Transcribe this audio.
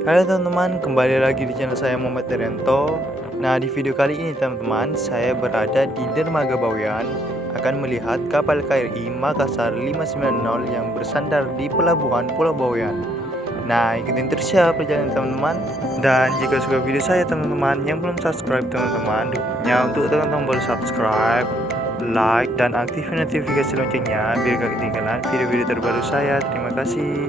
Halo teman-teman, kembali lagi di channel saya Muhammad Terento. Nah, di video kali ini teman-teman, saya berada di dermaga Bawean akan melihat kapal KRI Makassar 590 yang bersandar di Pelabuhan Pulau Bawean. Nah, ikutin terus ya perjalanan teman-teman. Dan jika suka video saya teman-teman, yang belum subscribe teman-teman, dukungnya untuk tekan tombol subscribe, like, dan aktifkan notifikasi loncengnya biar gak ketinggalan video-video terbaru saya. Terima kasih.